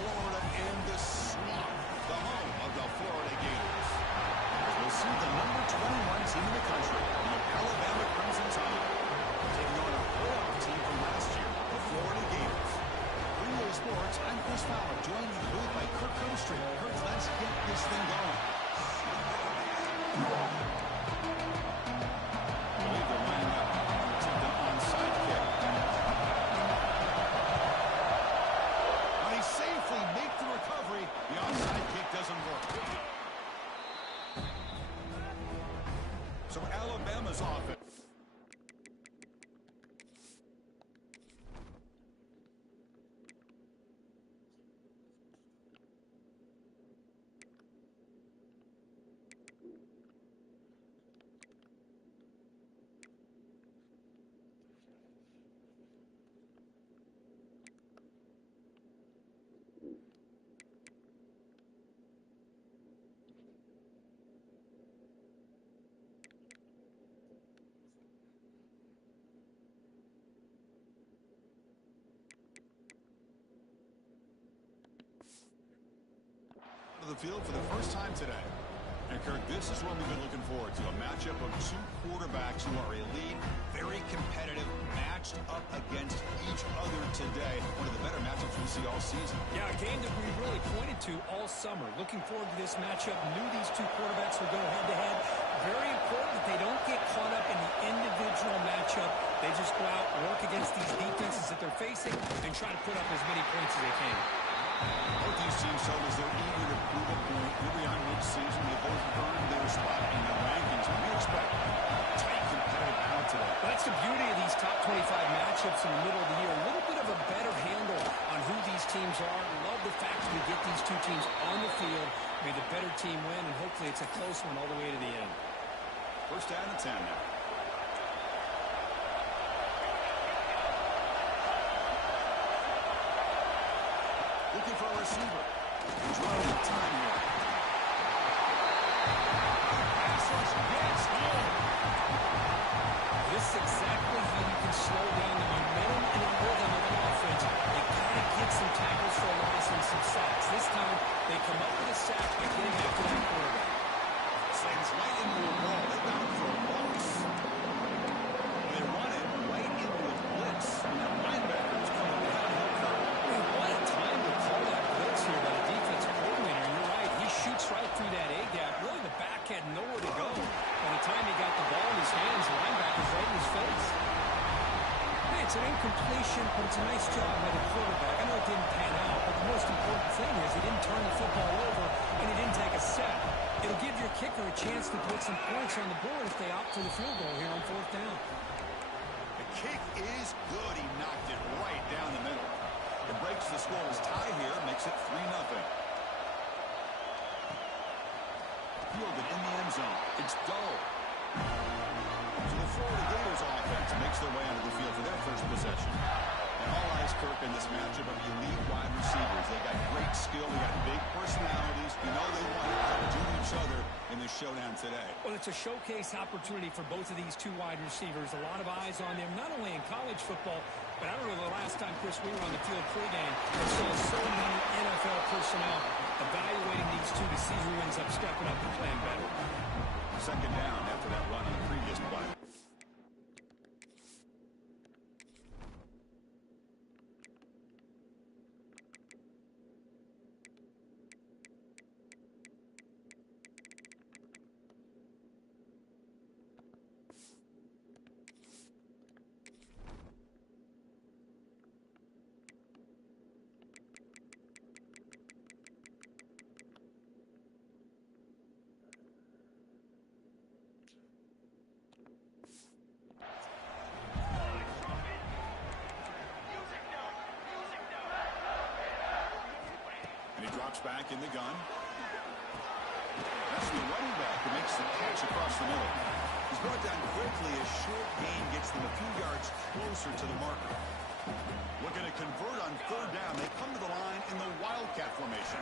Florida in the swamp, the home of the Florida Gators. We'll see the number 21 team in the country, the Alabama Crimson Tide, taking on a playoff team from last year, the Florida Gators. Relay Sports, I'm Chris Fowler, joined in the booth by Kirk Coastreet. Kirk, let's get this thing going. I believe they're lining up to attempt an onside kick. When they safely make the recovery, the onside kick doesn't work. So Alabama's offense. The field for the first time today. And Kirk, this is what we've been looking forward to, a matchup of two quarterbacks who are elite, very competitive, matched up against each other today. One of the better matchups we see all season. Yeah, a game that we really pointed to all summer. Looking forward to this matchup. Knew these two quarterbacks would go head-to-head. Very important that they don't get caught up in the individual matchup. They just go out, work against these defenses that they're facing, and try to put up as many points as they can. Both these teams showed as they're eager to prove a point. Here we are mid-season. They both earned their spot in the rankings. What do you expect? Tight, competitive battle today. Well, that's the beauty of these top 25 matchups in the middle of the year. A little bit of a better handle on who these teams are. Love the fact that we get these two teams on the field. May the better team win, and hopefully it's a close one all the way to the end. First down and 10 now. Looking for a receiver. He's running out of time here. Pass rush gets home. This is exactly how you can slow down the momentum and the rhythm of an offense. You kind of get some tackles for a loss and some sacks. This time, they come up with a sack by getting after that quarterback. Sends right into a wall. They got him for a loss. They run it right into a blitz. And that linebacker is coming downhill. What a time to call that blitz here by the defensive coordinator. You're right. He shoots right through that A-gap. Really, the back had nowhere to go. By the time he got the ball in his hands, the linebacker's right in his face. Hey, it's an incompletion, but it's a nice job by the quarterback. I know it didn't pan out, but the most important thing is he didn't turn the football over and he didn't take a sack. It'll give your kicker a chance to put some points on the board if they opt for the field goal here on fourth down. The kick is good. He knocked it right down the middle. It breaks the scoreless tie here, makes it 3-0. Fielded in the end zone. It's Dull. So the Florida Gators offense makes their way onto the field for their first possession. And all eyes, Kirk, in this matchup of elite wide receivers. They got great skill. They got big personalities. You know they want to outdo each other in this showdown today. Well, it's a showcase opportunity for both of these two wide receivers. A lot of eyes on them, not only in college football, but I remember the last time, Chris, we were on the field pregame and saw so many NFL personnel evaluating these two to see who ends up stepping up and playing better. Second down after that run on the previous play. Back in the gun. That's the running back who makes the catch across the middle. He's brought down quickly as short gain gets them a few yards closer to the marker. Looking to convert on third down. They come to the line in the Wildcat formation.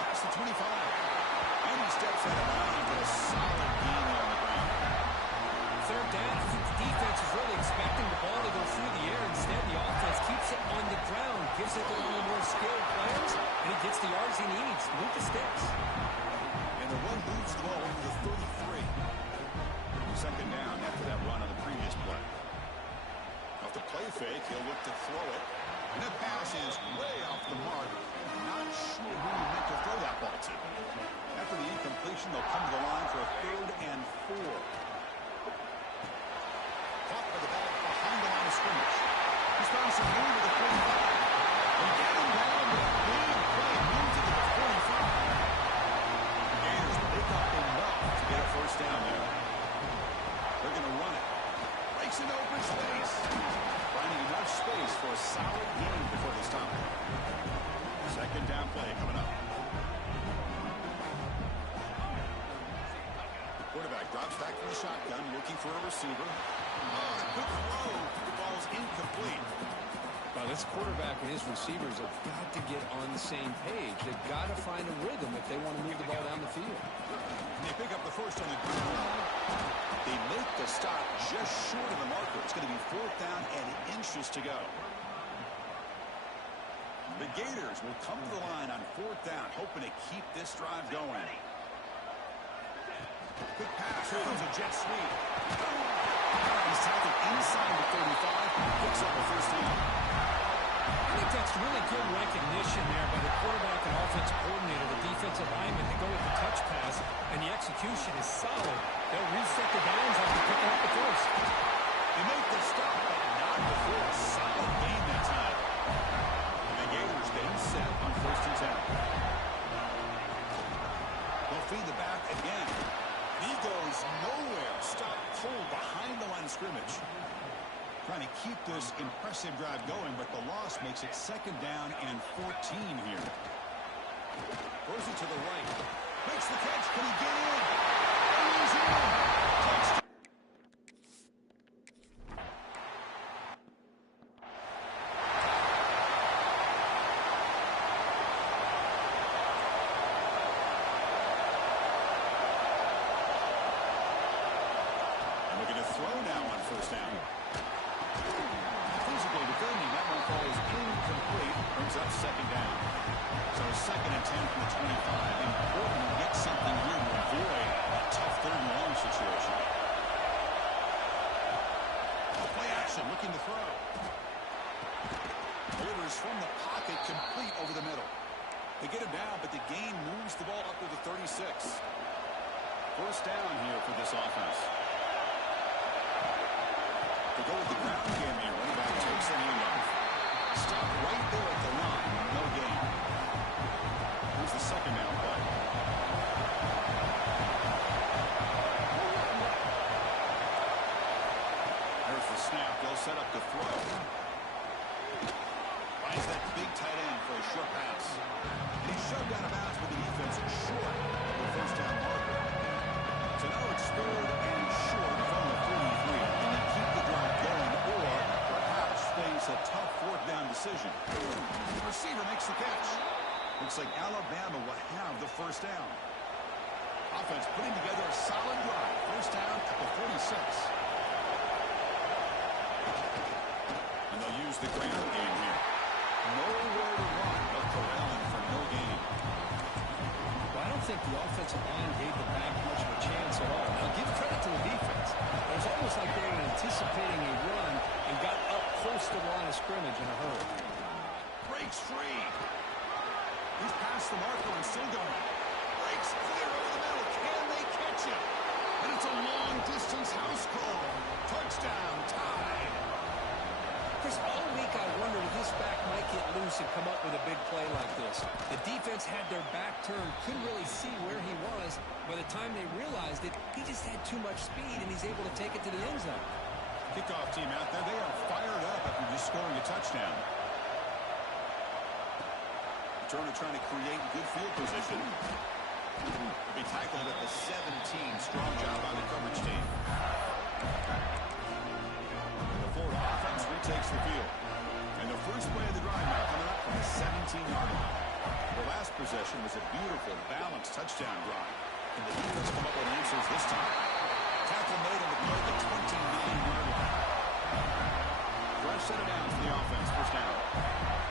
Past the 25. And he steps out of bounds with a solid gain on the ground. Third down. I think the defense is really expecting the ball to go through the air. Instead, the offense keeps it sees that they're one of the more skilled players, and he gets the yards he needs. Move the sticks. And the run moves the ball into the 33. Second down after that run on the previous play. Off the play fake, he'll look to throw it. And that pass is way off the mark. Not sure who he meant to throw that ball to. After the incompletion, they'll come to the line for a 3rd and 4. Caught by the back behind the line of scrimmage. He's found some room with the 45. And get him down with a big play. Moves it to the 45. The Gators pick up enough to get a first down there. They're going to run it. Breaks into open space. Finding enough space for a solid gain before they stop it. Second down play coming up. Quarterback drops back from the shotgun, looking for a receiver. Oh, a quick throw. The ball's incomplete. Now, this quarterback and his receivers have got to get on the same page. They've got to find a rhythm if they want to move the ball down the field. And they pick up the first on the ground. They make the stop just short of the marker. It's going to be 4th down and inches to go. The Gators will come to the line on 4th down, hoping to keep this drive going. Quick pass. Here comes a jet sweep. He's tackled inside the 35. Picks up a first down. I think that's really good recognition there by the quarterback and offensive coordinator, the defensive lineman, to go with the touch pass, and the execution is solid. They'll reset the downs after picking up the first. They make the stop, but not before a solid gain that time. And the Gators getting set on 1st and 10. They'll feed the back again. He goes nowhere. Stop pulled behind the line of scrimmage. Trying to keep this impressive drive going, but the loss makes it 2nd down and 14 here. Throws it to the right. Makes the catch. Can he get in? And he's in. Touchdown. And looking to throw now on 1st down. Physical defending. That one falls incomplete. Brings up 2nd down. So 2nd and 10 from the 25. Important to get something here to avoid a tough 3rd and long situation. Play action. Looking to throw. Gators from the pocket. Complete over the middle. They get him down, but the gain moves the ball up to the 36. 1st down here for this offense. They go with the ground game here. Running back takes the handoff. Stop right there at the line. No gain. Here's the 2nd down play. There's the snap. They'll set up the throw. Finds that big tight end for a short pass. And he's shoved out of bounds with the defense short of the 1st down marker. So now it's 3rd and short from the 43. Can they keep the drive going or perhaps face a tough 4th down decision? The receiver makes the catch. Looks like Alabama will have the 1st down. Offense putting together a solid drive. 1st down at the 46. And they'll use the ground game here. Nowhere to run but corralling for no gain. Well, I don't think the offensive line gave the back much of a chance at all. Now, give credit to the defense. It was almost like they were anticipating a run and got up close to the line of scrimmage in a hurry. Breaks free. He's past the marker and still going. Breaks clear over the middle. Can they catch him? And it's a long-distance house call. Touchdown, tied. Chris, all week I wondered if this back might get loose and come up with a big play like this. The defense had their back turned, couldn't really see where he was. By the time they realized it, he just had too much speed, and he's able to take it to the end zone. Kickoff team out there, they are fired up after just scoring a touchdown. Returner trying to create good field position. He'll be tackled at the 17. Strong job by the coverage team. The Florida offense retakes the field. And the first play of the drive now coming up from the 17-yard line. The last possession was a beautiful, balanced touchdown drive. And the defense come up with answers this time. Tackle made on the play at the 29-yard line. Fresh set of downs for the offense. 1st down.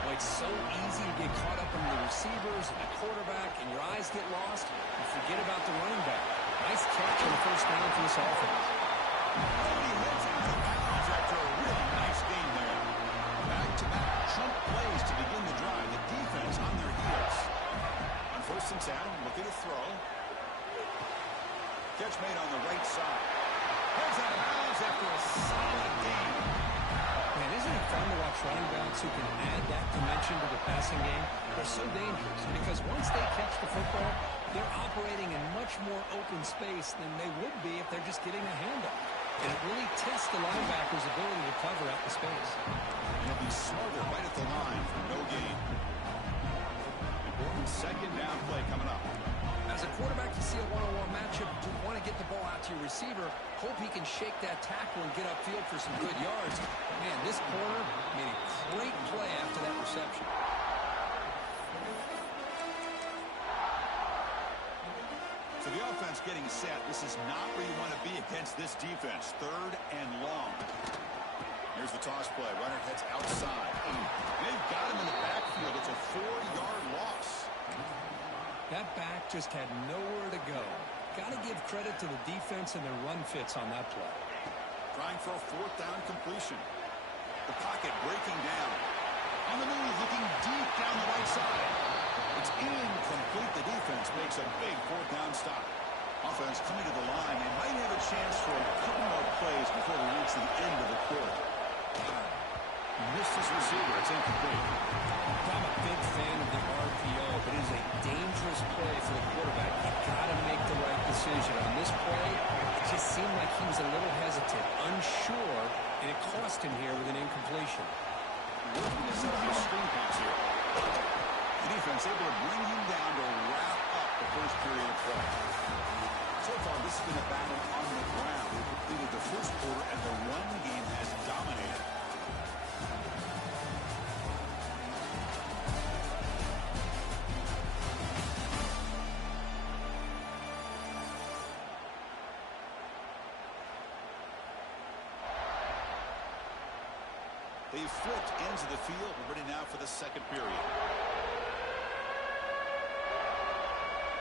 Well, he It's so easy to get caught up in the receivers and the quarterback, and your eyes get lost. You forget about the running back. Nice catch on the first down for this offense. And he heads out of bounds after a really nice game there. Back-to-back chunk plays to begin the drive. The defense on their heels. On 1st and 10, looking to throw. Catch made on the right side. Heads out of bounds after a solid game. Man, isn't it fun to watch running backs who can add that dimension to the passing game? They're so dangerous because once they catch the football, they're operating in much more open space than they would be if they're just getting a handoff. And it really tests the linebacker's ability to cover out the space. And he'll be smarter right at the line for no gain. Important 2nd down play coming up. As a quarterback, you see a one-on-one matchup, you want to get the ball out to your receiver, hope he can shake that tackle and get upfield for some good yards. Man, this corner made a great play after that reception. So the offense getting set. This is not where you want to be against this defense. 3rd and long. Here's the toss play. Runner heads outside. They've got him in the backfield. It's a 4-yard loss. That back just had nowhere to go. Got to give credit to the defense and their run fits on that play. Trying for a 4th down completion. The pocket breaking down. On the move, looking deep down the right side. It's incomplete. The defense makes a big 4th down stop. Offense coming to the line. They might have a chance for a couple more plays before we reach the end of the quarter. Missed his receiver. It's incomplete. I'm a big fan of the RPO, but it is a dangerous play for the quarterback. You've got to make the right decision. On this play, it just seemed like he was a little hesitant, unsure, and it cost him here with an incompletion. Looking to set up a screen pass here. The defense able to bring him down to wrap up the first period of play. So far, this has been a battle on the ground. We completed the first quarter, and the run game has dominated. They've flipped ends of the field. We're ready now for the 2nd period.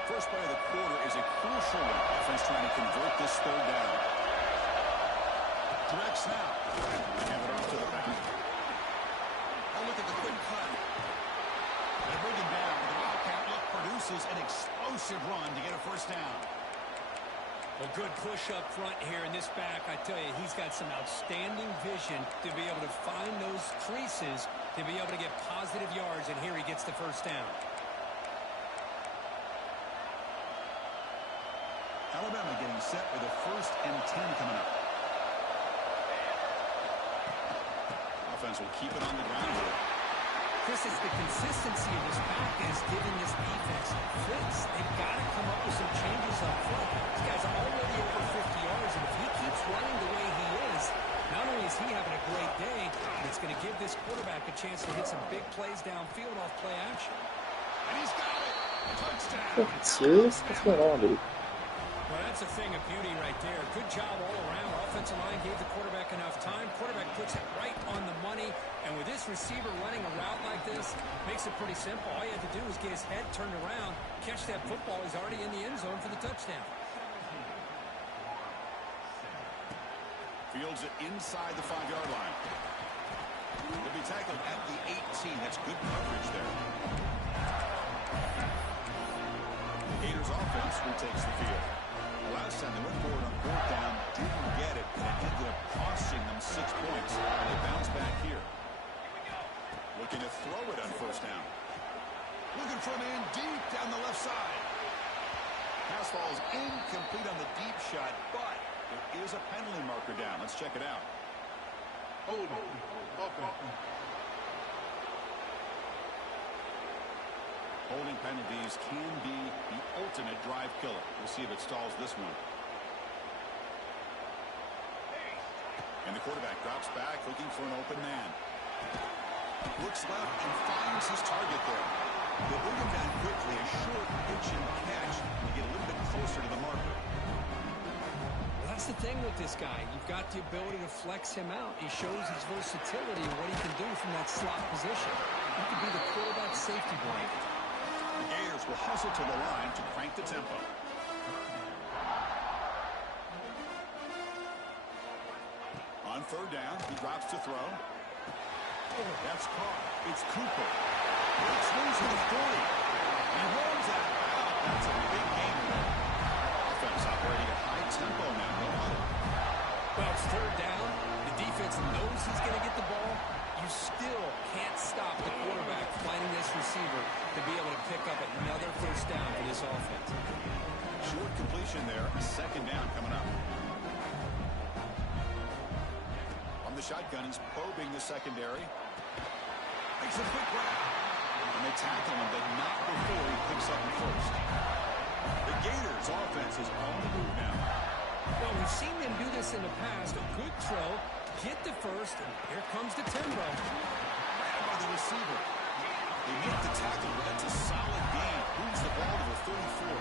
First play of the quarter is a crucial one. Offense trying to convert this 3rd down. Direct snap. Hand it off to the back. Now look at the quick cut. They bring him down. The Wildcat look produces an explosive run to get a 1st down. A good push up front here in this back. I tell you, he's got some outstanding vision to be able to find those creases, to be able to get positive yards, and here he gets the 1st down. Alabama getting set with a 1st and 10 coming up. Offense will keep it on the ground here. Chris, it's the consistency of this back that has given this defense fits. They've got to come up with some changes up front. This guy's already over 50 yards, and if he keeps running the way he is, not only is he having a great day, but it's going to give this quarterback a chance to hit some big plays downfield off play action. And he's got it. Touchdown. Serious? What's going on, dude? Well, that's a thing of beauty right there. Good job all around. Offensive line gave the quarterback enough time. Quarterback puts it right on the money. And with this receiver running a route like this, makes it pretty simple. All you have to do is get his head turned around, catch that football. He's already in the end zone for the touchdown. Fields it inside the 5-yard line. He'll be tackled at the 18. That's good coverage there. The Gators offense retakes the field. Last time they went forward on 4th down, didn't get it, and it ended up costing them 6 points. They bounce back here. Looking to throw it on 1st down. Looking for a man deep down the left side. Pass falls incomplete on the deep shot, but there is a penalty marker down. Let's check it out. Hold on. Holding penalties can be the ultimate drive killer. We'll see if it stalls this one. And the quarterback drops back, looking for an open man. Looks left and finds his target there. They bring him down quickly, a short pitch and catch to get a little bit closer to the marker. That's the thing with this guy. You've got the ability to flex him out. He shows his versatility and what he can do from that slot position. He could be the quarterback safety blanket. The Gators will hustle to the line to crank the tempo. On third down, he drops to throw. That's caught. It's Cooper. Breaks loose to the 40. He rolls that out. That's a big game there. Offense operating at high tempo now. No huddle. Well, it's third down. The defense knows he's going to get the ball. You still can't stop the quarterback finding this receiver to be able to pick up another first down for this offense. Short completion there. A second down coming up. On the shotgun, he's probing the secondary. Makes a quick grab. And they tackle him, but not before he picks up the first. The Gators offense is on the move now. Well, we've seen them do this in the past. A good throw, get the first, and here comes the tempo. Grabbed by the receiver. They make the tackle, but that's a solid gain. Moves the ball to the 34.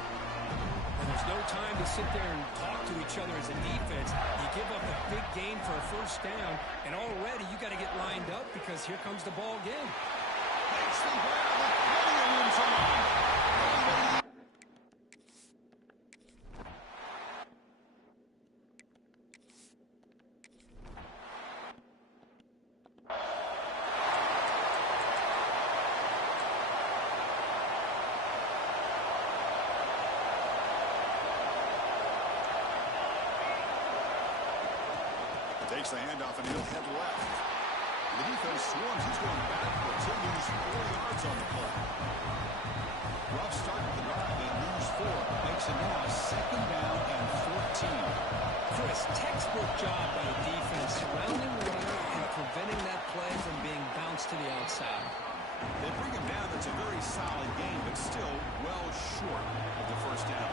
And there's no time to sit there and talk to each other as a defense. You give up a big gain for a first down, and already you got to get lined up because here comes the ball again. Makes the grab with plenty of room to run. Takes the handoff and he'll head left. The defense swarms. He's going backwards. He'll lose 4 yards on the play. Rough start to the drive. They lose 4. Makes it now second down and 14. Chris, textbook job by the defense surrounding the runner and preventing that play from being bounced to the outside. They bring him down. It's a very solid game, but still well short of the first down.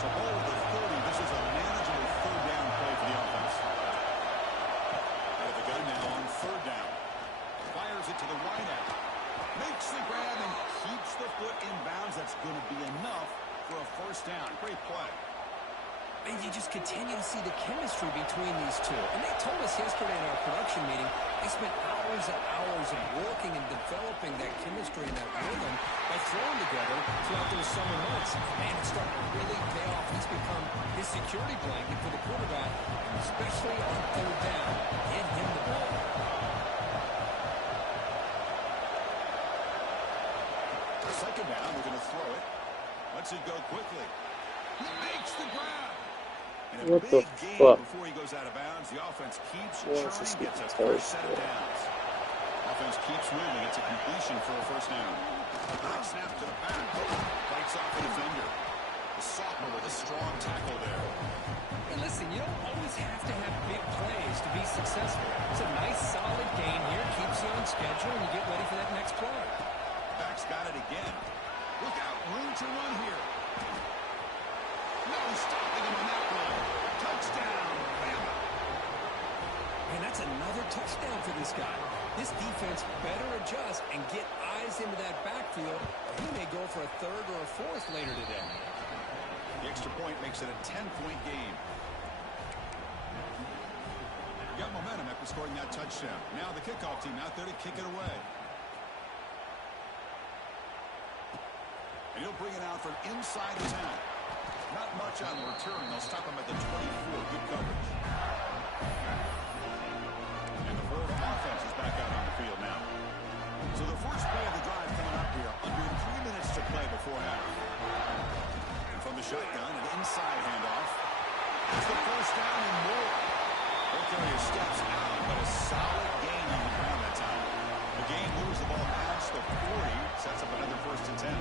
So ball with the 30. This is a manageable third down play for the offense. Now on third down. Fires it to the wide out. Makes the grab and keeps the foot in bounds. That's going to be enough for a first down. Great play. And you just continue to see the chemistry between these two. And they told us yesterday in our production meeting, they spent hours and hours of working and developing that chemistry and that rhythm by throwing together throughout those summer months. Man, it's starting to really pay off. He's become his security blanket for the quarterback, especially on third down. Get him the ball. Second down, they're going to throw it. Lets it go quickly. He makes the grab. And a big gain before he goes out of bounds. The offense keeps churning, gets a first set of downs. Offense keeps moving. It's a completion for a first down. High snap to the back. Fights off the defender. The sophomore with a strong tackle there. And listen, you don't always have to have big plays to be successful. It's a nice, solid gain here. Keeps you on schedule, and you get ready for that next play. Back's got it again. Look out. Room to run here. No stopping him on that one. Touchdown, Bama. And that's another touchdown for this guy. This defense better adjust and get eyes into that backfield. He may go for a third or a fourth later today. The extra point makes it a 10-point game. Got momentum after scoring that touchdown. Now the kickoff team out there to kick it away. And he'll bring it out from inside the 10. Not much on the return. They'll stop him at the 24. Good coverage. And the Florida offense is back out on the field now. So the first play of the drive coming up here. Under 3 minutes to play before half. And from the shotgun, an inside handoff. It's the first down and more. Carrier steps out, but a solid gain on the ground that time. The game moves the ball past the 40. Sets up another first and 10.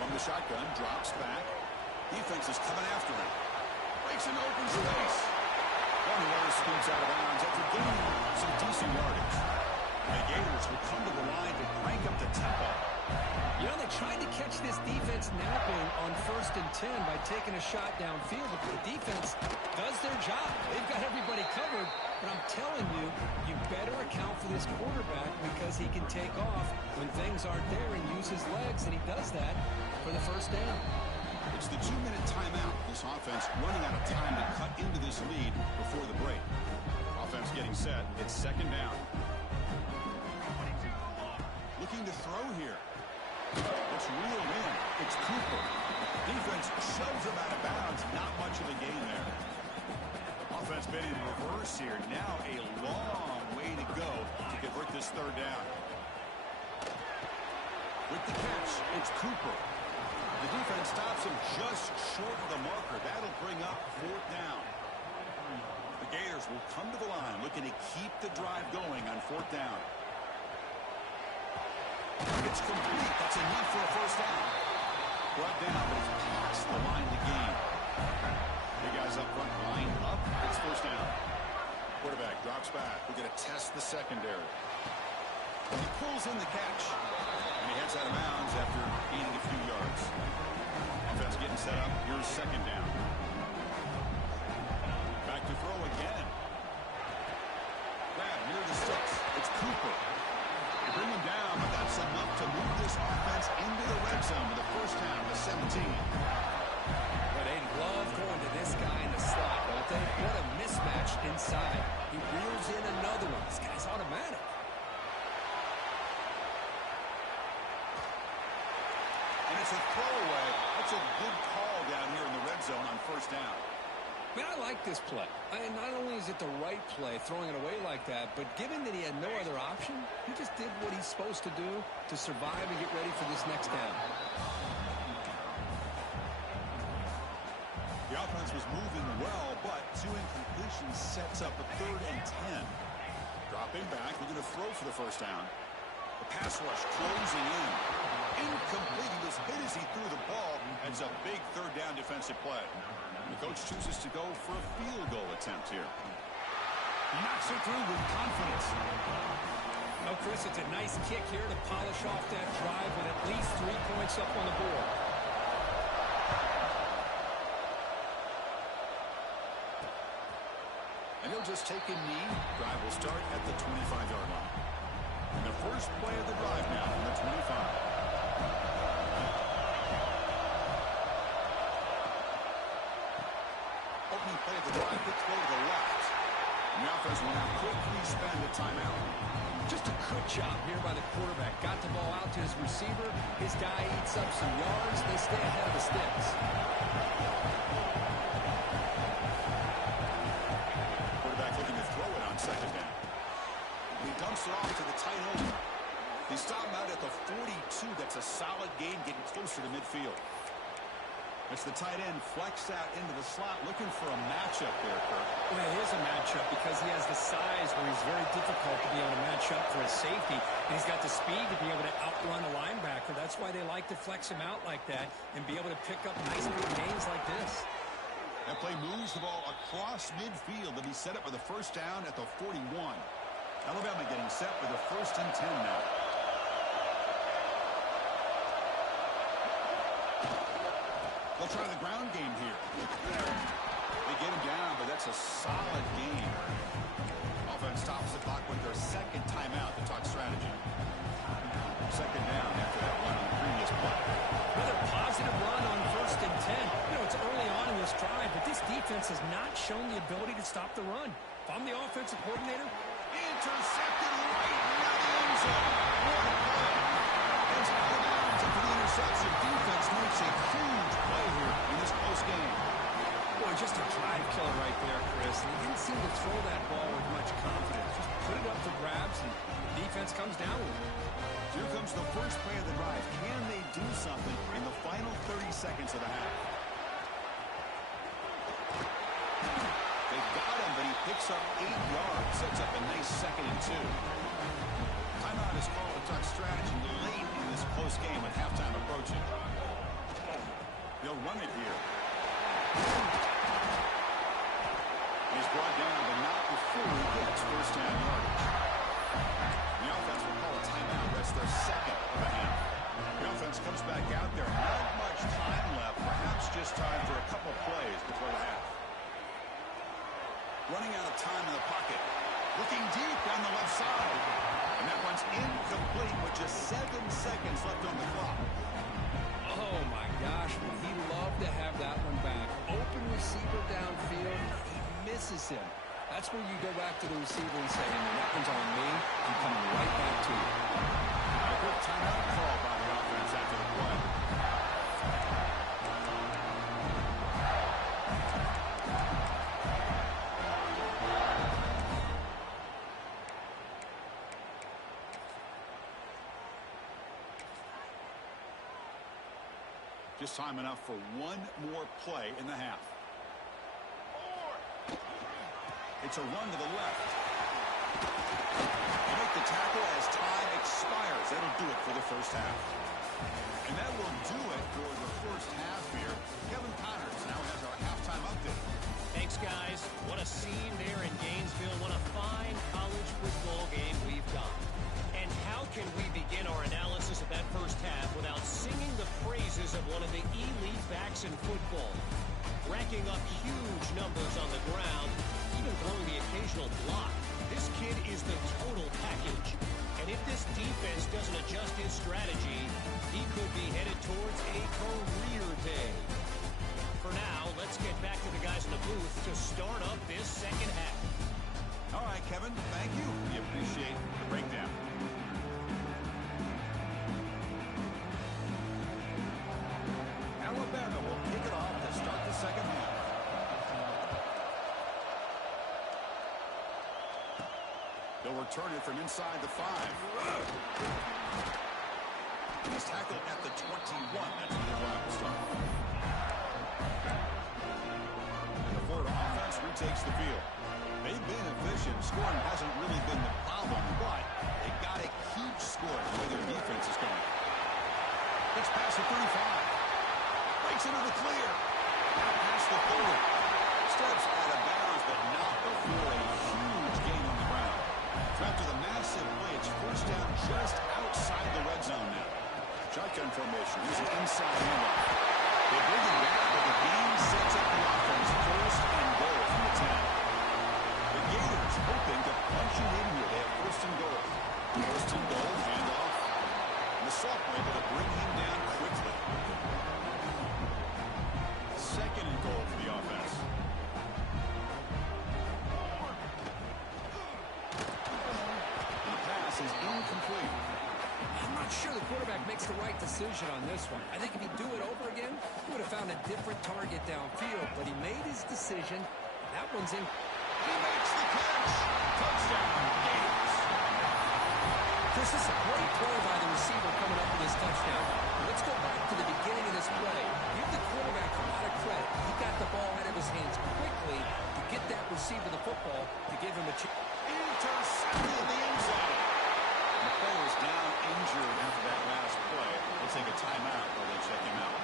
From the shotgun, drops back. Defense is coming after him. Breaks an open space. One runner scoots out of bounds after gaining some decent yardage. The Gators will come to the line to crank up the tempo. You know, they tried to catch this defense napping on 1st and 10 by taking a shot downfield, but the defense does their job. They've got everybody covered, but I'm telling you, you better account for this quarterback because he can take off when things aren't there and use his legs, and he does that for the first down. It's the 2-minute timeout. This offense running out of time to cut into this lead before the break. Offense getting set. It's second down. Looking to throw here. It's reeled in. It's Cooper. Defense shoves him out of bounds. Not much of a gain there. Offense been in reverse here. Now a long way to go to convert this third down. With the catch, it's Cooper. The defense stops him just short of the marker. That'll bring up fourth down. The Gators will come to the line looking to keep the drive going on fourth down. It's complete. That's a need for a first down. Brought down, but it's past the line to gain. The guys up front line up. It's first down. Quarterback drops back. We're going to test the secondary. He pulls in the catch. And he heads out of bounds after gaining a few yards. Offense getting set up. Here's second down. Back to throw again. Grab near the six. It's Cooper. They bring him down, but that's enough to move this offense into the red zone with a first down to 17. But they love going to this guy in the slot, don't they? What a mismatch inside. He reels in another one. This guy's automatic. And it's a throwaway. That's a good call down here in the red zone on first down. Man, I like this play. And not only is it the right play, throwing it away like that, but given that he had no other option, he just did what he's supposed to do to survive and get ready for this next down. The offense was moving well, but two incompletions sets up a 3rd and 10. Dropping back, looking to throw for the first down. The pass rush closing in. Incomplete. He was hit as he threw the ball. That's a big third down defensive play. The coach chooses to go for a field goal attempt here. Knocks it through with confidence. Oh, Chris, it's a nice kick here to polish off that drive with at least 3 points up on the board. And he'll just take a knee. Drive will start at the 25-yard line. And the first play of the drive now from the 25. Opening play of the drive, quick throw to the left. And the offense will now quickly spend a timeout. Just a good job here by the quarterback. Got the ball out to his receiver. His guy eats up some yards. They stay ahead of the sticks. Quarterback looking to throw it on second down. He dumps it off to the tight end. They stop him out at the 42. That's a solid gain, getting closer to midfield. It's the tight end flex out into the slot, looking for a matchup there, Kirk. Well, it is a matchup because he has the size where he's very difficult to be able to match up for his safety. And he's got the speed to be able to outrun a linebacker. That's why they like to flex him out like that and be able to pick up nice big gains like this. That play moves the ball across midfield to be set up with a first down at the 41. Alabama getting set for the 1st and 10 now. They'll try the ground game here. They get him down, but that's a solid game. Offense stops the clock with their second timeout to talk strategy. Second down after that run on the previous play. Another positive run on 1st and 10. You know, it's early on in this drive, but this defense has not shown the ability to stop the run. If I'm the offensive coordinator, intercepted right near the end zone. What a play. It's out of bounds after the interception. Defense makes a huge play here in this close game. boy, just a drive killer right there, Chris. And he didn't seem to throw that ball with much confidence. Just put it up for grabs, and the defense comes down with it. Here comes the first play of the drive. Can they do something in the final 30 seconds of the half? They've got him, but he picks up 8 yards. Sets up a nice 2nd and 2. Timeout is called to talk strategy late in this close game with halftime approaching. They'll run it here. He's brought down, but not before he gets first down yardage. The offense will call a timeout. That's their 2nd of the half. The offense comes back out there. Not much time left. Perhaps just time for a couple plays before the half. Running out of time in the pocket. Looking deep on the left side. And that one's incomplete with just 7 seconds left on the clock. Oh, my gosh. Would he love to have that one back. Open receiver downfield. He misses him. That's where you go back to the receiver and say, "Hey, when that one's on me, I'm coming right back to you." A quick timeout call by the offense after the play. Just time enough for one more play in the half. It's a run to the left. They make the tackle as time expires. That'll do it for the first half. And that will do it for the first half here. Kevin Connors now has our halftime update. Thanks, guys. What a scene there in Gainesville. What a fine college football game we've got. And how can we begin our analysis of that first half without singing the praises of one of the elite backs in football? Racking up huge numbers on the ground, even throwing the occasional block. This kid is the total package. And if this defense doesn't adjust his strategy, he could be headed towards a career day. For now, let's get back to the guys in the booth to start up this second half. All right, Kevin, thank you. We appreciate the breakdown. Alabama will kick it off to start the second half. They'll return it from inside the 5. He's tackled at the 21. That's where the drive will start. And the Florida offense retakes the field. They've been efficient. Scoring hasn't really been the problem, but they got to keep scoring the way their defense is going. It's past the 35. Breaks into the clear. Now past the 40. Steps out of bounds, but not before a huge gain on the ground. After the massive play, it's first down just outside the red zone now. Shotgun formation. Here's an inside handoff. They bring him back, but the game sets up the offense first and goal from the 10. The Gators hoping to punch it in here. They have first and goal. First and goal, handoff. And the sophomore able to bring him down quickly. Second and goal for the offense. The pass is incomplete. I'm not sure the quarterback makes the right decision on this one. I think if he'd do it over again, he would have found a different target downfield. But he made his decision. That one's in. He makes the catch. Touchdown, Gators. This is a great play by the receiver coming up with his touchdown. Let's go back to the beginning of this play. Give the quarterback a lot of credit. He got the ball out of his hands quickly to get that receiver the football to give him a chance. Intercepted in the end zone. The player is down injured after that last play. They'll take a timeout while they check him out.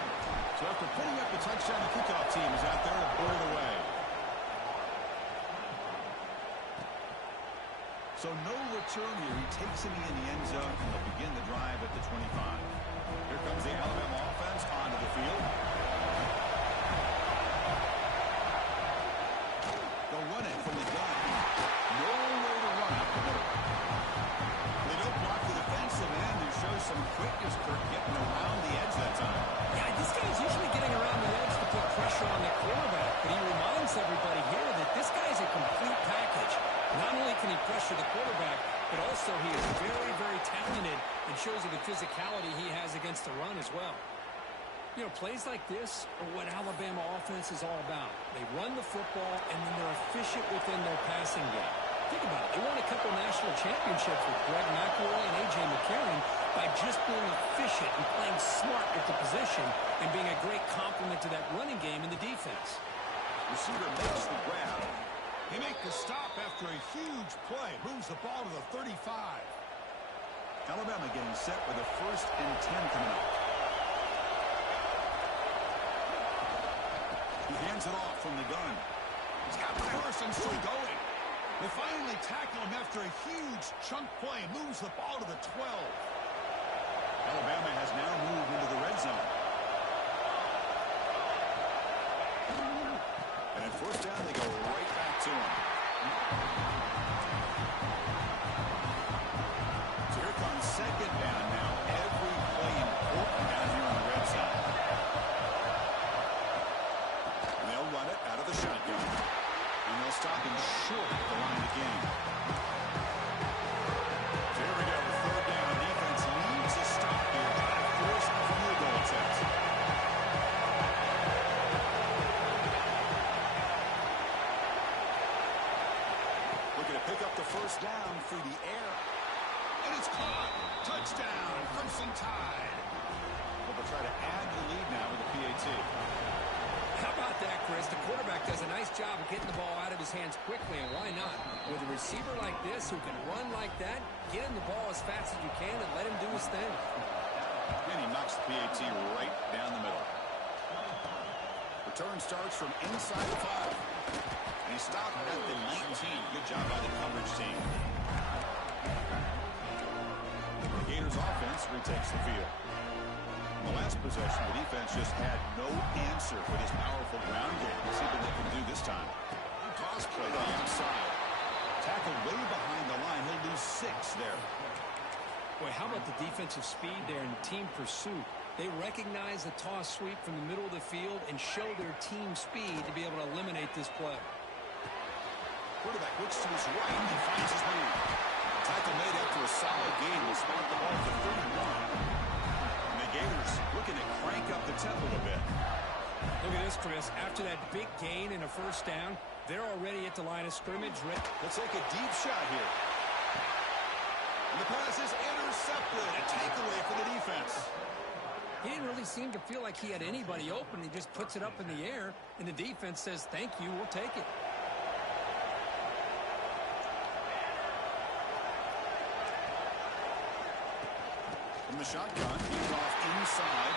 So after putting up the touchdown, the kickoff team is out there to board away. So no return here. He takes it in the end zone, and they'll begin the drive at the 25. Here comes the Alabama offense onto the field. They'll run it from the gun. Nowhere to run up the middle. They don't block the defensive end and show some quickness for getting around the edge that time. Yeah, this guy's usually getting around the edge to put pressure on the quarterback. But he reminds everybody here that this guy's a complete package. Not only can he pressure the quarterback, but also he is very, very talented and shows you the physicality he has against the run as well. You know, plays like this are what Alabama offense is all about. They run the football, and then they're efficient within their passing game. Think about it. They won a couple national championships with Greg McElroy and A.J. McCarron by just being efficient and playing smart with the position and being a great complement to that running game in the defense. Receiver makes the grab. He makes the stop after a huge play. Moves the ball to the 35. Alabama getting set with a first and 10 coming up. He hands it off from the gun. He's got the first and still going. They finally tackle him after a huge chunk play. Moves the ball to the 12. Alabama has now moved into the red zone. And at first down, they go right back to him. So here comes second down now. Every play important down here in the red zone. And they'll run it out of the shotgun. And they'll stopping short at the line again. So here we go. Third down. Defense needs a stop here. Trying to force a field goal attempt. Looking to pick up the first down through the air. And it's caught. Touchdown, Crimson Tide. But they'll try to add the lead now with the PAT. How about that, Chris? The quarterback does a nice job of getting the ball out of his hands quickly, and why not? With a receiver like this who can run like that, get him the ball as fast as you can and let him do his thing. And he knocks the PAT right down the middle. Return starts from inside the 5. And he stopped at the 19. Good job by the coverage team. The Gators offense retakes the field. In the last possession, the defense just had no answer for this powerful ground game. Let's see what they can do this time. Toss play to the outside. Tackle way behind the line. He'll lose 6 there. Boy, how about the defensive speed there and team pursuit? They recognize the toss sweep from the middle of the field and show their team speed to be able to eliminate this play. Quarterback looks to his right and finds his man. Tackle made after a solid gain will spot the ball for 31. And the Gators looking to crank up the tempo a bit. Look at this, Chris. After that big gain and a first down, they're already at the line of scrimmage. Let's take a deep shot here. And the pass is intercepted. A takeaway for the defense. He didn't really seem to feel like he had anybody open. He just puts it up in the air, and the defense says, thank you, we'll take it. From the shotgun, he's off inside.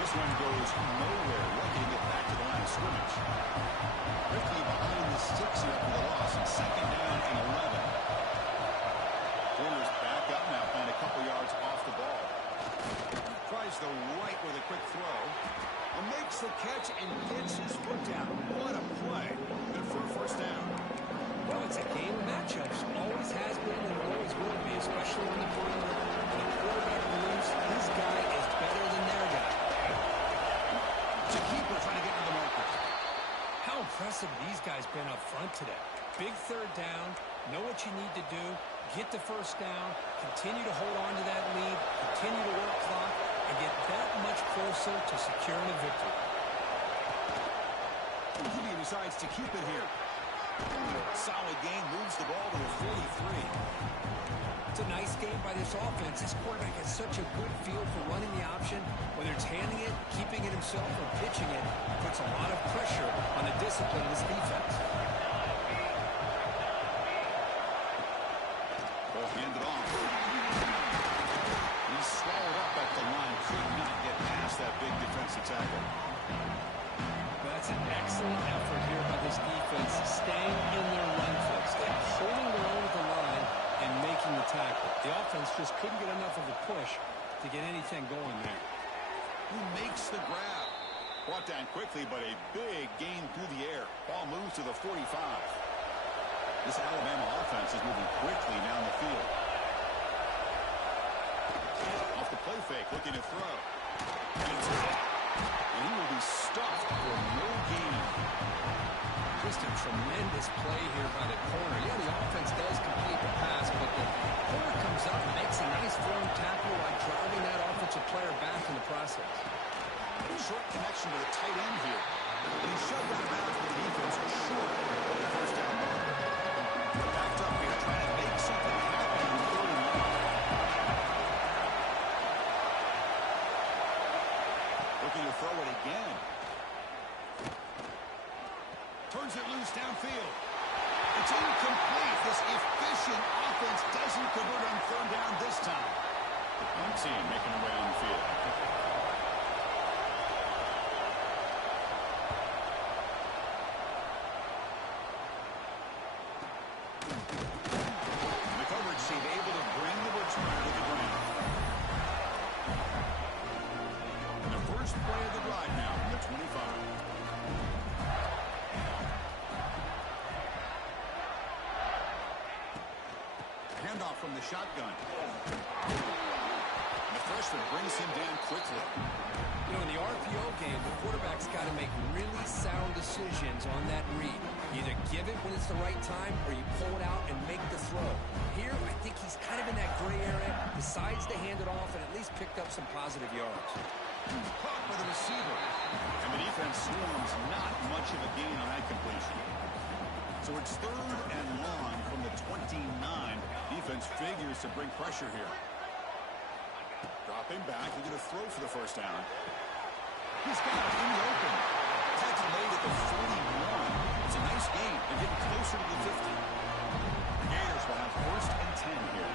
This one goes nowhere. Lucky to get back to the line of scrimmage. Ricky behind the sticks here for the loss. And second down and 11. Corners back up now, playing a couple yards off the ball. Tries the right with a quick throw. And makes the catch and gets his foot down. What a play. Good for a first down. Well, it's a game of matchups. Always has been and always will be, especially when the quarterback believes his guy is better than their guy. To keeper trying to get to the marker. How impressive these guys been up front today. Big third down, know what you need to do, get the first down, continue to hold on to that lead, continue to work clock, and get that much closer to securing a victory. He decides to keep it here. Solid game, moves the ball to the 43. It's a nice game by this offense. This quarterback has such a good feel for running the option. Whether it's handing it, keeping it himself, or pitching it, puts a lot of pressure on the discipline of this defense. Both handed off. He's swallowed up at the line. Could not get past that big defensive tackle. That's an excellent effort here by this defense, staying in their run fix, holding their own at the line and making the tackle. The offense just couldn't get enough of a push to get anything going there. Who makes the grab? Brought down quickly, but a big gain through the air. Ball moves to the 45. This Alabama offense is moving quickly down the field. Off the play fake, looking to throw. And it's hit. And he will be stuffed for no gain. Just a tremendous play here by the corner. Yeah, the offense does complete the pass, but the corner comes up and makes a nice firm tackle while driving that offensive player back in the process. Short connection to the tight end here. And he shoved out of bounds with the defense short of the first down mark. They're backed up here, trying to make something happen in the 3rd and long. Looking to throw it again. Turns it loose downfield. It's incomplete. This efficient offense doesn't convert on 3rd down this time. One team making their way on the field. The coverage team able to bring the returner to the ground. And the first play of the drive now from the 25. Handoff from the shotgun. And the freshman brings him down quickly. You know, in the RPO game, the quarterback's got to make really sound decisions on that read. Either give it when it's the right time, or you pull it out and make the throw. Here, I think he's kind of in that gray area, decides to hand it off, and at least picked up some positive yards. Caught by the receiver. And the defense swarms not much of a gain on that completion. So it's 3rd and long from the 29. Defense figures to bring pressure here. Dropping back, he's going to throw for the first down. He's got it in the open. Tackle made at the 41. It's a nice gain. They're getting closer to the 50. The Gators will have 1st and 10 here.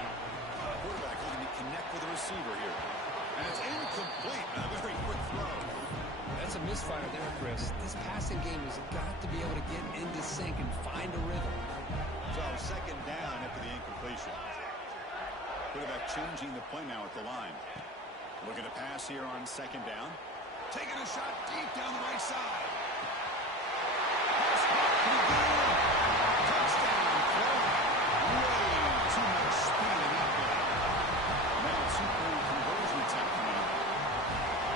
Quarterback looking to connect with the receiver here. And it's incomplete. A very quick throw. That's a misfire there, Chris. This passing game has got to be able to get into sync and find a rhythm. So 2nd down after the incompletion. Quarterback changing the play now at the line. Looking to pass here on 2nd down. Taking a shot deep down the right side. Pass caught pretty good. Touchdown, Florida. Way too much speed in that play. Now 2-point conversion attempt coming up.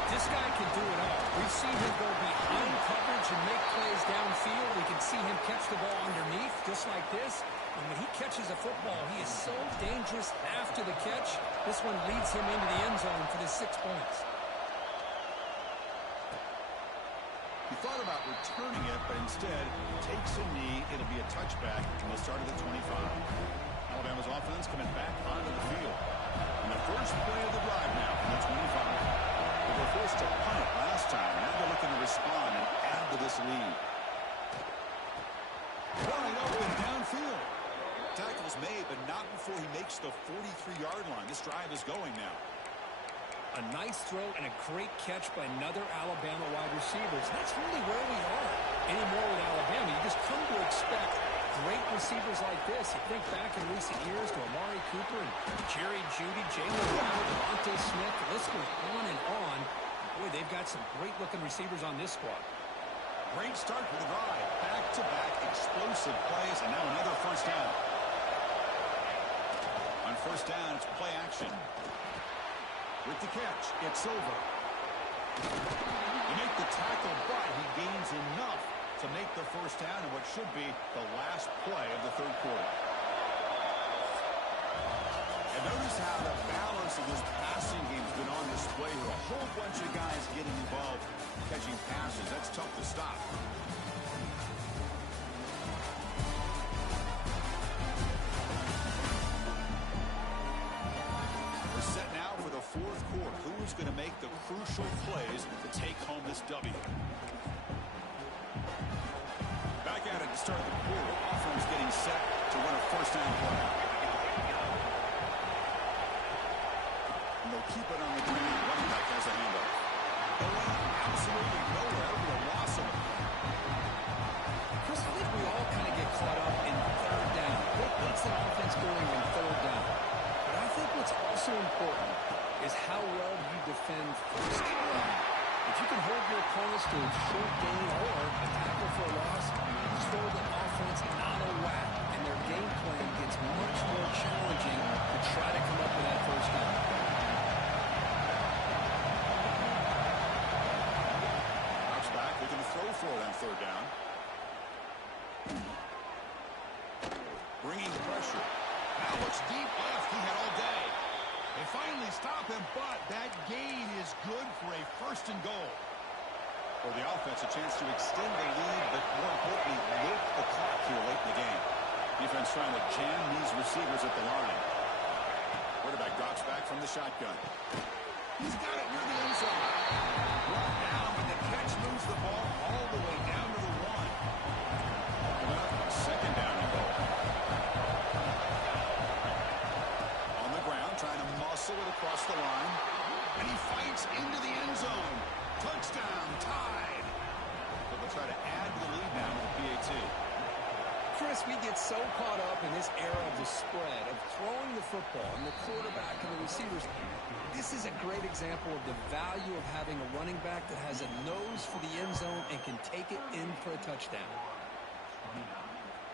This guy can do it all. We've seen him go behind coverage and make plays downfield. We can see him catch the ball underneath, just like this. And when he catches a football, he is so dangerous after the catch. This one leads him into the end zone for the 6 points. He thought about returning it, but instead takes a knee. It'll be a touchback, and they'll start at the 25. Alabama's offense coming back onto the field. And the first play of the drive now from the 25. They were forced to punt it last time. Now they're looking to respond and add to this lead. Wide open downfield. Tackle's made, but not before he makes the 43-yard line. This drive is going now. A nice throw and a great catch by another Alabama wide receiver. That's really where we are anymore with Alabama. You just come to expect great receivers like this. You think back in recent years to Amari Cooper and Jerry Jeudy, Jalen Waddle, Devontae Smith. The list goes on and on. Boy, they've got some great-looking receivers on this squad. Great start for the drive. Back-to-back explosive plays, and now another first down. On first down, it's play action. With the catch, it's over. They make the tackle, but he gains enough to make the first down in what should be the last play of the 3rd quarter. And notice how the balance of this passing game has been on display here. A whole bunch of guys getting involved, catching passes. That's tough to stop. Set now for the 4th quarter. Who's going to make the crucial plays to take home this W? Back at it to start the quarter. Offense getting set to win a first down play. And they'll keep it on the ground. Running back has a handoff. Going absolutely nowhere with a loss of it. Chris, I think we all kind of get caught up in 3rd down. What gets the offense going in 3rd down? I think what's also important is how well you defend first down. If you can hold your opponents to a short gain or a tackle for a loss, you throw the offense out of whack, and their game plan gets much more challenging to try to come up with that first down. Drops back, looking to throw for it on 3rd down. Bringing pressure. Now looks deep left. He had all day. They finally stop him, but that gain is good for a 1st and goal. For the offense, a chance to extend the lead, but more importantly, milk the clock here late in the game. Defense trying to jam these receivers at the line. Quarterback drops back from the shotgun. He's got it near the end zone. Brought down, but the catch moves the ball all the way down to the 1. Coming up, 2nd down and goal. Trying to muscle it across the line. And he fights into the end zone. Touchdown, tied. But they'll try to add to the lead now with the PAT. Chris, we get so caught up in this era of the spread, of throwing the football and the quarterback and the receivers. This is a great example of the value of having a running back that has a nose for the end zone and can take it in for a touchdown.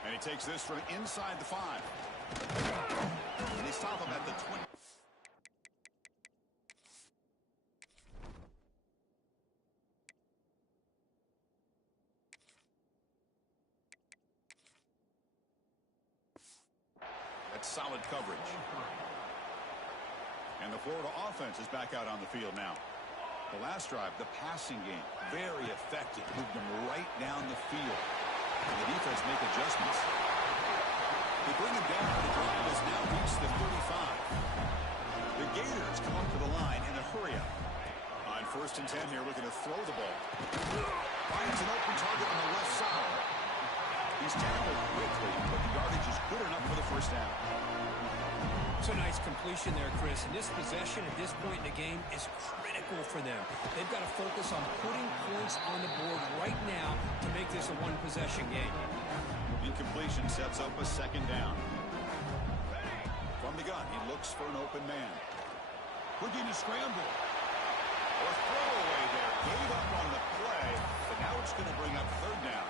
And he takes this from inside the 5. And they stop him at the 20. solid coverage. And the Florida offense is back out on the field now. The last drive, the passing game, very effective. Moved them right down the field. And the defense make adjustments. They bring him down. The drive has now reached the 35. The Gators come up to the line in a hurry-up. On 1st and 10 here, looking to throw the ball. Finds an open target on the left side. He's tackled quickly, but the yardage is good enough for the first down. It's a nice completion there, Chris. And this possession at this point in the game is critical for them. They've got to focus on putting points on the board right now to make this a one-possession game. Incompletion sets up a 2nd down. From the gun, he looks for an open man. Looking to scramble. Or throwaway there. Gave up on the play, but now it's going to bring up 3rd down.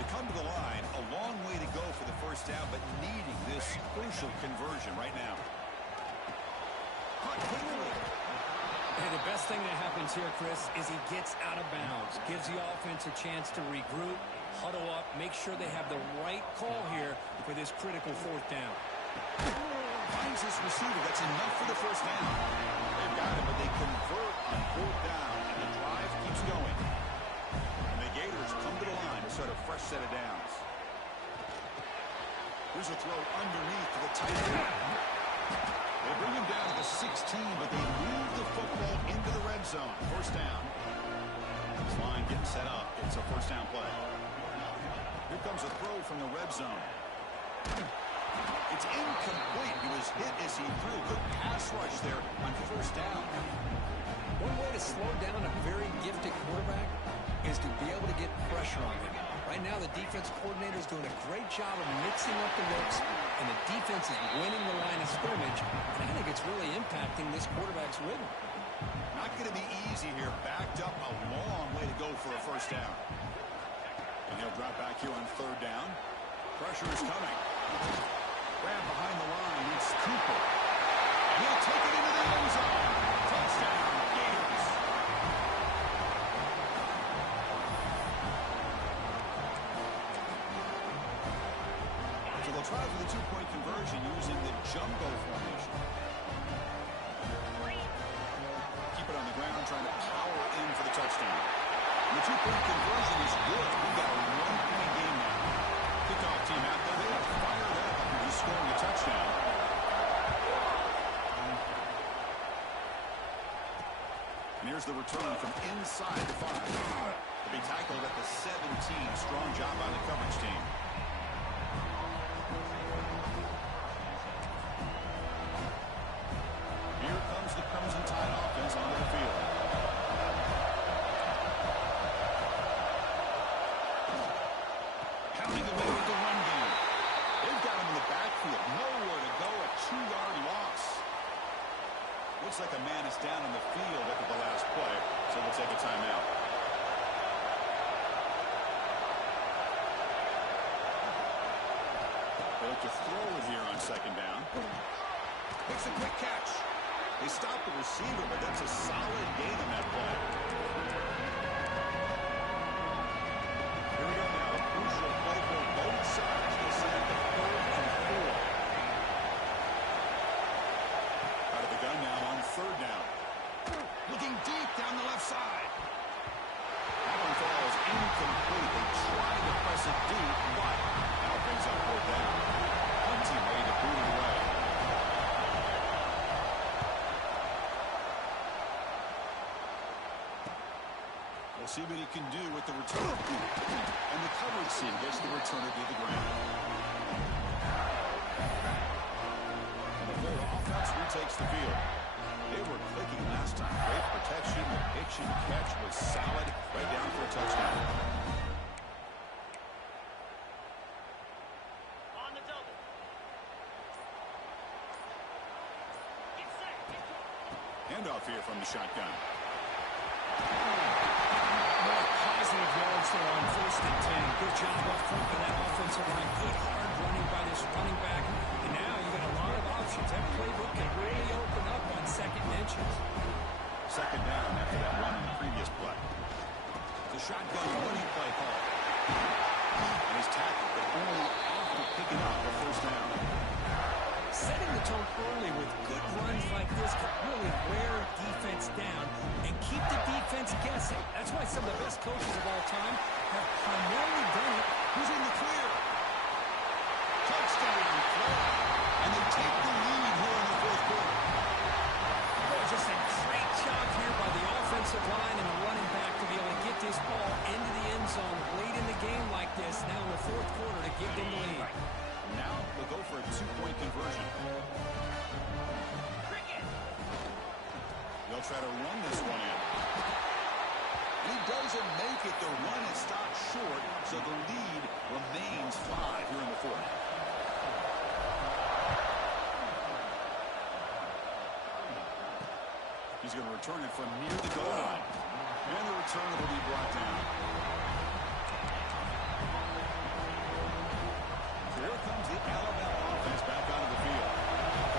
They come to the line, a long way to go for the first down, but needing this crucial conversion right now. Caught quickly. And the best thing that happens here, Chris, is he gets out of bounds. Gives the offense a chance to regroup, huddle up, make sure they have the right call here for this critical 4th down. Finds his receiver. That's enough for the first down. They've got him, but they convert on 4th down, and the drive keeps going. And the Gators come to the line to start a fresh set of downs. Here's a throw underneath to the tight end. They bring him down to the 16, but they move the football into the red zone. First down. This line getting set up. It's a first down play. Here comes a throw from the red zone. It's incomplete. He was hit as he threw. Good pass rush there on first down. One way to slow down a very gifted quarterback is to be able to get pressure on him. Right now, the defense coordinator is doing a great job of mixing up the looks, and the defense is winning the line of scrimmage. And I think it's really impacting this quarterback's rhythm. Not going to be easy here. Backed up a long way to go for a first down. And he'll drop back here on 3rd down. Pressure is coming. Grab behind the line. It's Cooper. And he'll take it into the end zone. Touchdown, Gators. So they'll try for the 2-point conversion using the jumbo formation. Keep it on the ground, trying to power in for the touchdown. And the 2-point conversion is good. We've got a 1-point game now. Kickoff team out there. They are fired up after just scoring a touchdown. And here's the return from inside the 5. They'll be tackled at the 17. Strong job by the coverage team. Here comes the Crimson Tide offense onto the field. Pounding away with the run game. They've got him in the backfield. Nowhere to go. A 2-yard loss. Looks like a man is down on the field after the last play, so we'll take a timeout. They look to throw it here on 2nd down. Makes a quick catch. They stop the receiver, but that's a solid gain on that play. Here we go now. A crucial play for both sides. They set up the 3rd and 4. Out of the gun now on 3rd down. Looking deep down the left side. That one falls incomplete. They try to press it deep, but now brings up 4th down. Plenty way to boot it away. We'll see what he can do with the return. And the coverage team gets the returner to the ground. And the Florida offense retakes the field. They were clicking last time. Great protection. The pitch and catch was solid. Right down for a touchdown. On the double. Handoff here from the shotgun. More positive yards there on 1st and 10. Good job up front by that offensive line. Good hard running by this running back. And now you got a lot of options. That playbook can really open up on 2nd and inches. 2nd down after that run in the previous play. The shotgun running play call. And he's tackled, but only after picking up the first down. Setting the tone early with good runs like this can really wear defense down and keep the defense guessing. That's why some of the best coaches of all time have primarily done it. Who's in the clear? Touchdown, Florida. And they take the lead here in the fourth quarter. Oh, just a great job here by the offensive line and the running back to be able to get this ball into the end zone late in the game like this, now in the fourth quarter, to give them the lead. Now they'll go for a two-point conversion. They'll try to run this one in. He doesn't make it. The run is stopped short, so the lead remains 5 here in the fourth. He's going to return it from near the goal line. And the return will be brought down. Here comes the Alabama offense back onto the field.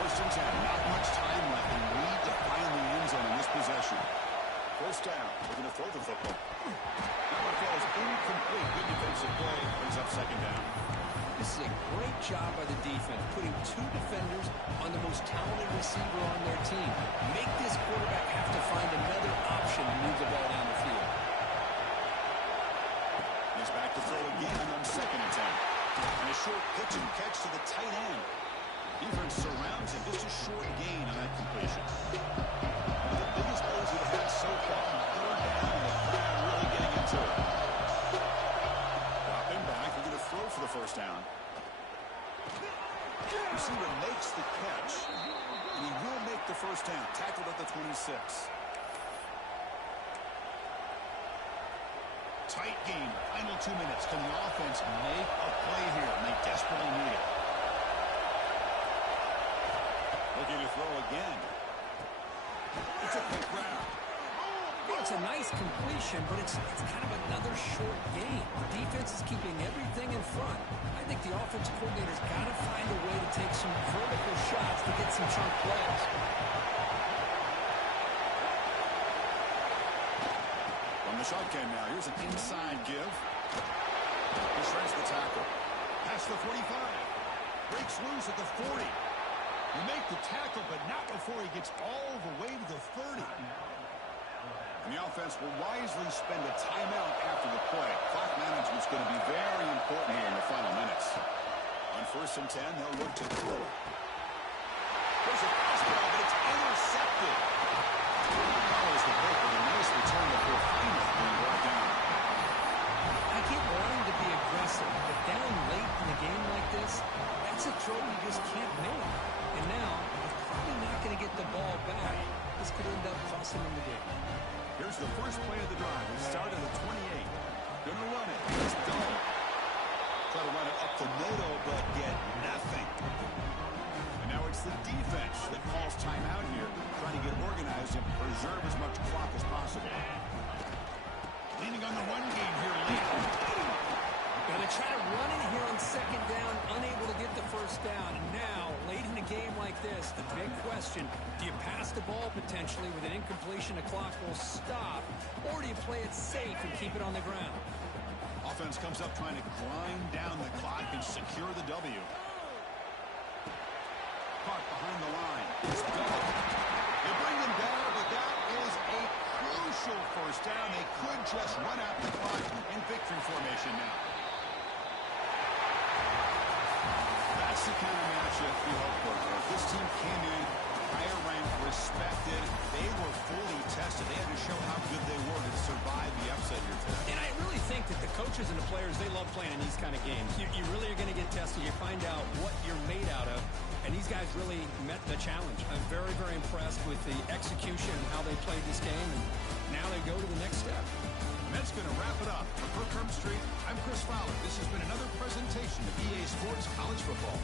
First and 10. Not much time left. They need to find the end zone in this possession. First down. They're going to throw the football. That one falls incomplete. Good defensive play. Brings up second down. This is a great job by the defense, putting 2 defenders on the most talented receiver on their team. Make this quarterback have to find another option to move the ball down the field. He's back to throw again on second and 10. And a short pitch and catch to the tight end. Defense surrounds him. Just a short gain on that completion. One of the biggest plays we've had so far. Third down, and the crowd really getting into it. Dropping back. They're going to throw for the first down. Receiver makes the catch, and he will make the first down. Tackled at the 26. Tight game. Final 2 minutes. Can the offense make a play here? And they desperately need it. Looking to throw again. It's a quick grab. Well, it's a nice completion, but it's kind of another short game. The defense is keeping everything in front. I think the offensive coordinator's got to find a way to take some vertical shots to get some chunk plays. From the shotgun now. Here's an inside give. He shreds the tackle. Past the 45. Breaks loose at the 40. You make the tackle, but not before he gets all the way to the 30. And the offense will wisely spend a timeout after the play. Clock management's going to be very important here in the final minutes. On first and 10, they'll look to throw. There's a fastball, but it's intercepted. Follows the break with a nice return before finally being brought down. I get wanting to be aggressive, but down late in the game like this, that's a throw you just can't make. And now, they're probably not going to get the ball back. This could end up costing them the game. Here's the first play of the drive. We start at the 28. Gonna run it. It's done. Try to run it up the middle, but get nothing. And now it's the defense that calls timeout here, trying to get organized and preserve as much clock as possible. Leaning on the run game here late. Going to try to run in here on second down, unable to get the first down. And now, late in a game like this, the big question, do you pass the ball potentially with an incompletion? The clock will stop, or do you play it safe and keep it on the ground? Offense comes up trying to grind down the clock and secure the W. Caught behind the line. It's done. They bring them down, but that is a crucial first down. They could just run out the clock in victory formation now. That's the kind of matchup you hope for. If this team came in higher ranked, respected, they were fully tested. They had to show how good they were to survive the upset here today. And I really think that the coaches and the players, they love playing in these kind of games. You really are going to get tested. You find out what you're made out of. And these guys really met the challenge. I'm very, very impressed with the execution and how they played this game. And now they go to the next step. And that's going to wrap it up. For Kirk Street, I'm Chris Fowler. This has been another presentation of EA Sports College Football.